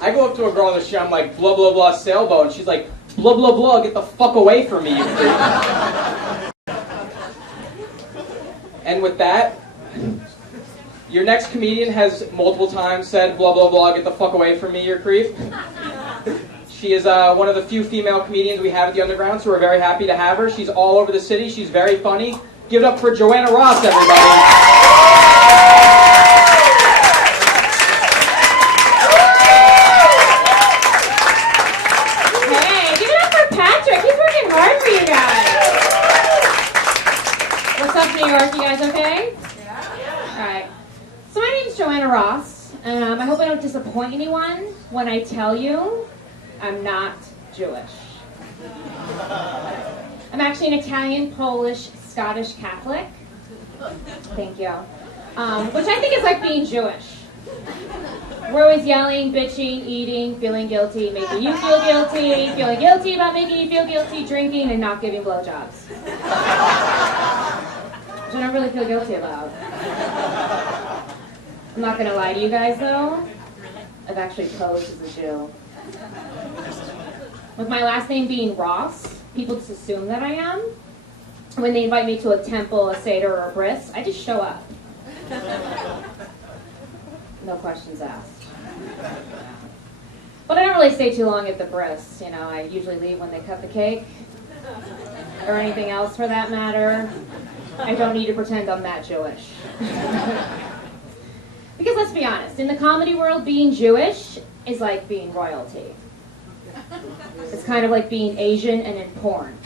I go up to a girl on the street, I'm like, blah, blah, blah, sailboat, and she's like, blah, blah, blah, get the fuck away from me, you creep. And with that, your next comedian has multiple times said, blah, blah, blah, get the fuck away from me, you creep. She is one of the few female comedians we have at the Underground, so we're very happy to have her. She's all over the city. She's very funny. Give it up for JoAnna Ross, everybody. Hey, give it up for Patrick. He's working hard for you guys. What's up, New York? You guys okay? Yeah. All right. So my name's JoAnna Ross. I hope I don't disappoint anyone when I tell you I'm not Jewish. I'm actually an Italian, Polish, Scottish Catholic. Thank you. Which I think is like being Jewish. We're always yelling, bitching, eating, feeling guilty, making you feel guilty, feeling guilty about making you feel guilty, drinking, and not giving blowjobs. Which I don't really feel guilty about. I'm not going to lie to you guys, though. I've actually posed as a Jew. With my last name being Ross, people just assume that I am. When they invite me to a temple, a seder, or a bris, I just show up. No questions asked. But I don't really stay too long at the bris. You know, I usually leave when they cut the cake. Or anything else for that matter. I don't need to pretend I'm that Jewish. Because let's be honest, in the comedy world, being Jewish is like being royalty. It's kind of like being Asian and in porn.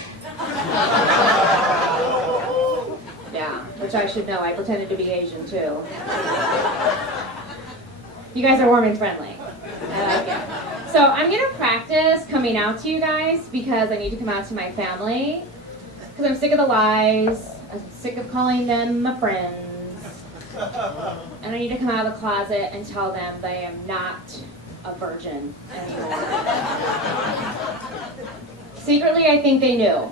Yeah, which I should know. I pretended to be Asian too. You guys are warm and friendly. I like it. So I'm going to practice coming out to you guys because I need to come out to my family. Because I'm sick of the lies. I'm sick of calling them my friends. And I need to come out of the closet and tell them that I am not a virgin anymore. Secretly, I think they knew.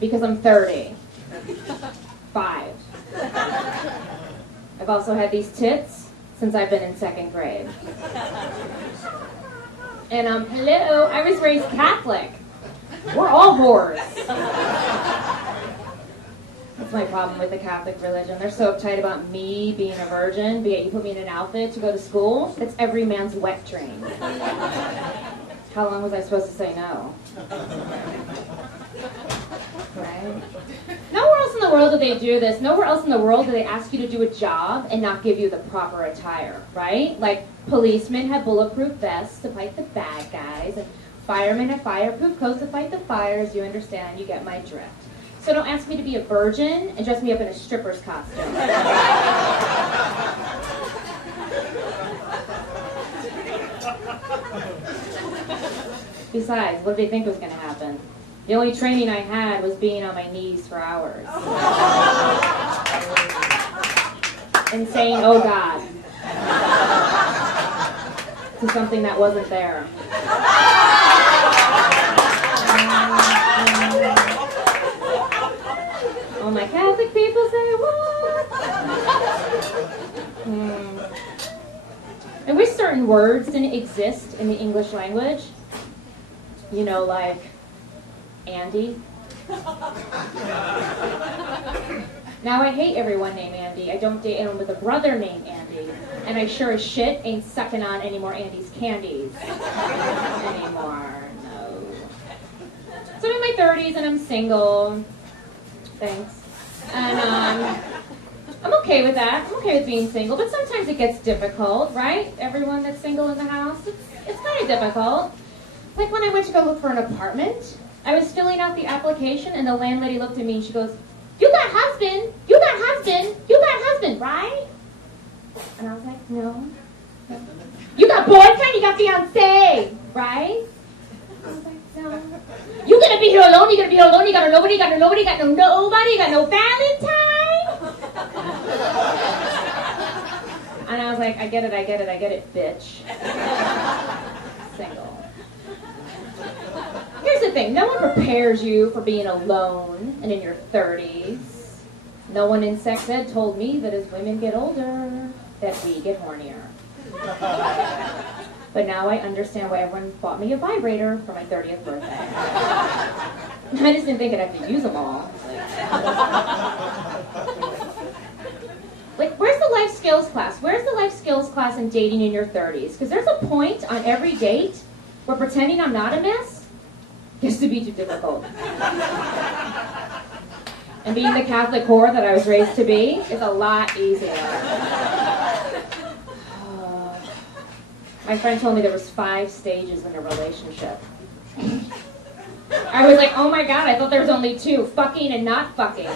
Because I'm 30. 5. I've also had these tits since I've been in 2nd grade. And hello, I was raised Catholic. We're all whores. That's my problem with the Catholic religion. They're so uptight about me being a virgin, but yet you put me in an outfit to go to school. That's every man's wet dream. How long was I supposed to say no? Right? Nowhere else in the world do they do this. Nowhere else in the world do they ask you to do a job and not give you the proper attire, right? Like policemen have bulletproof vests to fight the bad guys, and firemen have fireproof coats to fight the fires. You understand, you get my drift. So don't ask me to be a virgin and dress me up in a stripper's costume. Besides, what did they think was going to happen? The only training I had was being on my knees for hours. And saying, oh God, to something that wasn't there. All my Catholic people say, what? I wish certain words didn't exist in the English language. You know, like Andy. Now I hate everyone named Andy. I don't date anyone with a brother named Andy. And I sure as shit ain't sucking on any more Andy's candies anymore. No. So I'm in my 30s and I'm single. Thanks. And I'm okay with that. I'm okay with being single, but sometimes it gets difficult, right? Everyone that's single in the house, it's kind of difficult. Like when I went to go look for an apartment, I was filling out the application and the landlady looked at me and she goes, you got husband, you got husband, you got husband, right? And I was like, no. You got boyfriend, you got fiance, right? I was like, no. You gonna be here alone, you gonna be here alone, you got no nobody, you got no nobody, you got no nobody, you got no Valentine? And I was like, I get it, bitch. Single. Here's the thing, no one prepares you for being alone and in your 30s. No one in sex ed told me that as women get older, that we get hornier. But now I understand why everyone bought me a vibrator for my 30th birthday. I just didn't think I'd have to use them all. Like, where's the life skills class? Where's the life skills class in dating in your 30s? Because there's a point on every date where pretending I'm not a mess gets to be too difficult. And being the Catholic whore that I was raised to be is a lot easier. My friend told me there was 5 stages in a relationship. I was like, oh my god, I thought there was only 2, fucking and not fucking.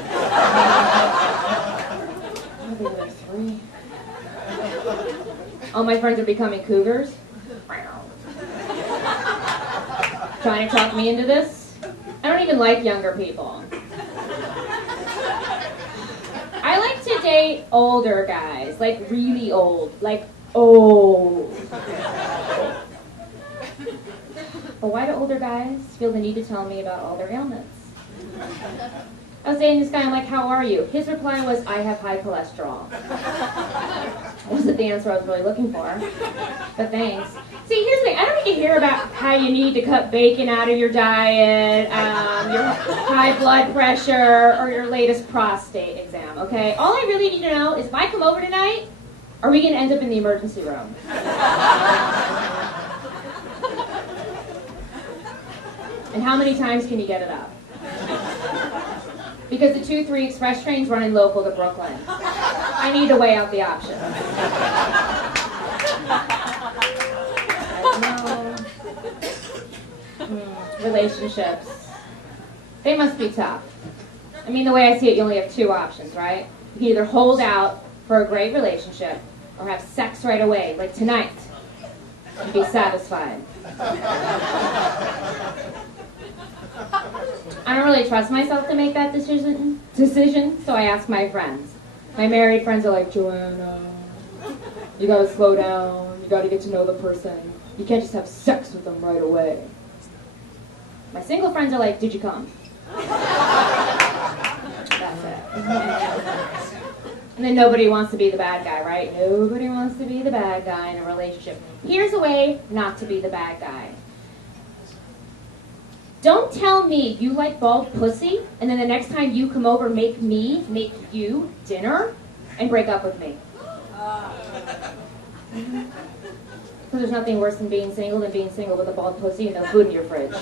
Maybe there were 3. All my friends are becoming cougars. Trying to talk me into this? I don't even like younger people. I like to date older guys, like really old, like old. But why do older guys feel the need to tell me about all their ailments? I was dating this guy, I'm like, how are you? His reply was, I have high cholesterol. That wasn't the answer I was really looking for, but thanks. See, here's the thing, I don't need to hear about how you need to cut bacon out of your diet, your high blood pressure, or your latest prostate exam, okay? All I really need to know is if I come over tonight, are we going to end up in the emergency room? And how many times can you get it up? Because the 2-3 express train's running local to Brooklyn. I need to weigh out the options. Relationships. They must be tough. I mean, the way I see it, you only have 2 options, right? You can either hold out for a great relationship or have sex right away, like tonight, and be satisfied. I don't really trust myself to make that decision, so I ask my friends. My married friends are like, JoAnna, you gotta slow down, you gotta get to know the person. You can't just have sex with them right away. My single friends are like, did you come? That's it. And then nobody wants to be the bad guy, right? Nobody wants to be the bad guy in a relationship. Here's a way not to be the bad guy. Don't tell me you like bald pussy, and then the next time you come over, make you dinner, and break up with me. Because there's nothing worse than being single with a bald pussy and no food in your fridge.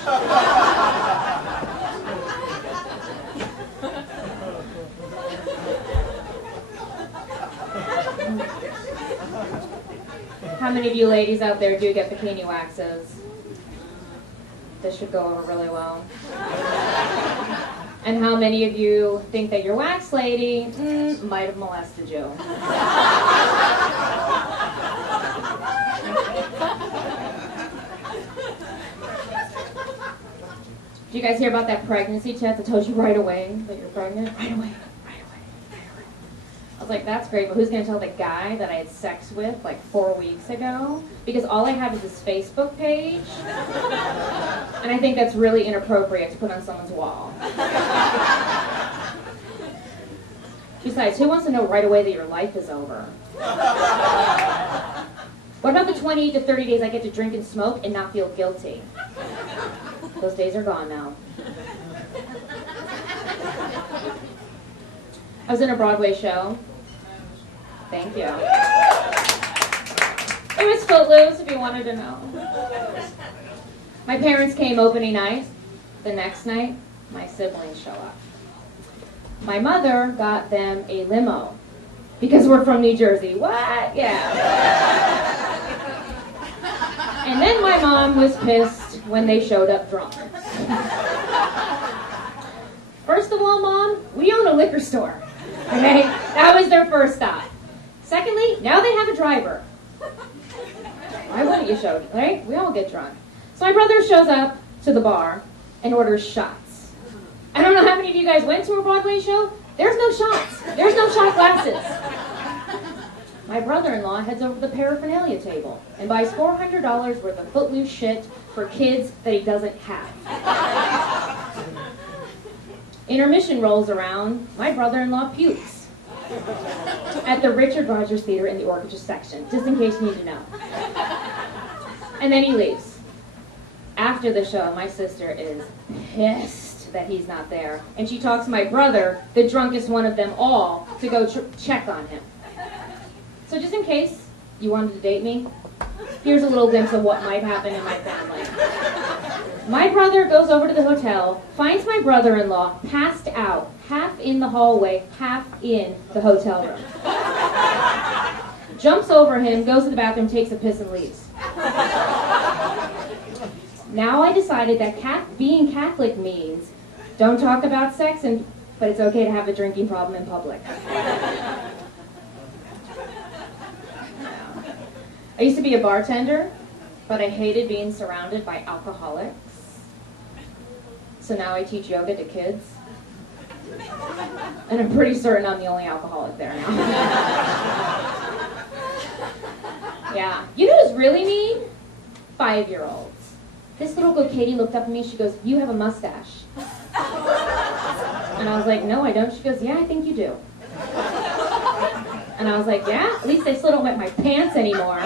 How many of you ladies out there do get bikini waxes? This should go over really well. And how many of you think that your wax lady might have molested you? Did you guys hear about that pregnancy test that tells you right away that you're pregnant? Right away. I was like, that's great, but who's going to tell the guy that I had sex with like 4 weeks ago? Because all I have is this Facebook page, and I think that's really inappropriate to put on someone's wall. Besides, who wants to know right away that your life is over? What about the 20 to 30 days I get to drink and smoke and not feel guilty? Those days are gone now. I was in a Broadway show. Thank you. It was Footloose, if you wanted to know. My parents came opening night. The next night, my siblings show up. My mother got them a limo because we're from New Jersey. What? Yeah. And then my mom was pissed when they showed up drunk. First of all, Mom, we own a liquor store. Okay? That was their first stop. Secondly, now they have a driver. Why wouldn't you show, right? We all get drunk. So my brother shows up to the bar and orders shots. I don't know how many of you guys went to a Broadway show. There's no shots. There's no shot glasses. My brother-in-law heads over to the paraphernalia table and buys $400 worth of Footloose shit for kids that he doesn't have. Intermission rolls around, my brother-in-law pukes at the Richard Rogers Theater in the orchestra section, just in case you need to know. And then he leaves. After the show, my sister is pissed that he's not there. And she talks to my brother, the drunkest one of them all, to go check on him. So just in case you wanted to date me, here's a little glimpse of what might happen in my family. My brother goes over to the hotel, finds my brother-in-law passed out, half in the hallway, half in the hotel room. Jumps over him, goes to the bathroom, takes a piss, and leaves. Now I decided that being Catholic means don't talk about sex, but it's okay to have a drinking problem in public. I used to be a bartender, but I hated being surrounded by alcoholics. So now I teach yoga to kids. And I'm pretty certain I'm the only alcoholic there now. Yeah. You know who's really mean? 5-year-olds. This little girl, Katie, looked up at me. She goes, "You have a mustache." And I was like, "No, I don't." She goes, "Yeah, I think you do." And I was like, "Yeah? At least I still don't wet my pants anymore."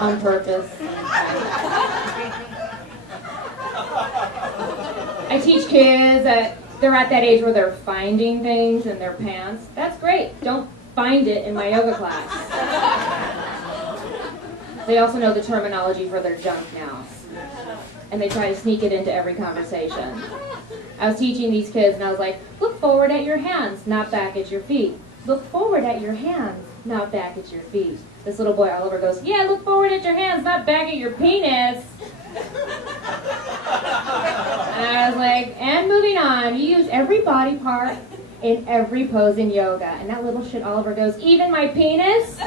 On purpose. I teach kids they're at that age where they're finding things in their pants. That's great. Don't find it in my yoga class. They also know the terminology for their junk now. And they try to sneak it into every conversation. I was teaching these kids and I was like, look forward at your hands, not back at your feet. Look forward at your hands, not back at your feet. This little boy, Oliver, goes, yeah, look forward at your hands, not back at your penis. And I was like, and moving on. You use every body part in every pose in yoga. And that little shit Oliver goes, even my penis?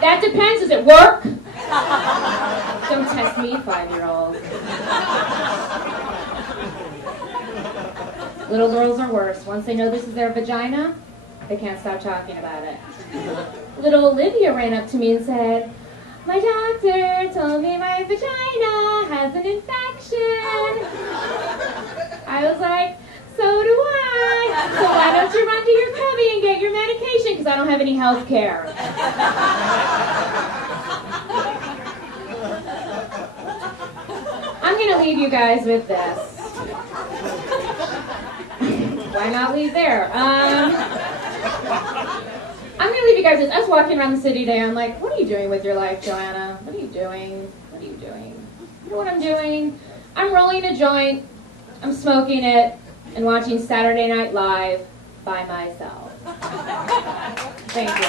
That depends. Does it work? Don't test me, 5-year-old. Little girls are worse. Once they know this is their vagina, they can't stop talking about it. Little Olivia ran up to me and said, my doctor told me my vagina has an infection. I was like, so do I. So why don't you run to your cubby and get your medication? Because I don't have any health care. I'm going to leave you guys with this. Why not leave there? I'm going to leave you guys with this. I was walking around the city today. I'm like, what are you doing with your life, JoAnna? What are you doing? What are you doing? You know what I'm doing? I'm rolling a joint. I'm smoking it. And watching Saturday Night Live by myself. Thank you.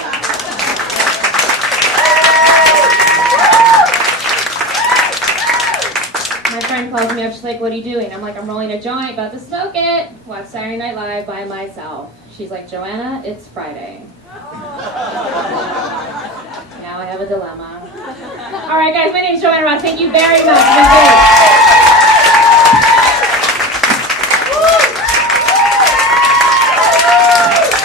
My friend calls me up, she's like, what are you doing? I'm like, I'm rolling a joint, about to smoke it. Watch Saturday Night Live by myself. She's like, JoAnna, it's Friday. Now I have a dilemma. All right, guys, my name's JoAnna Ross. Thank you very much.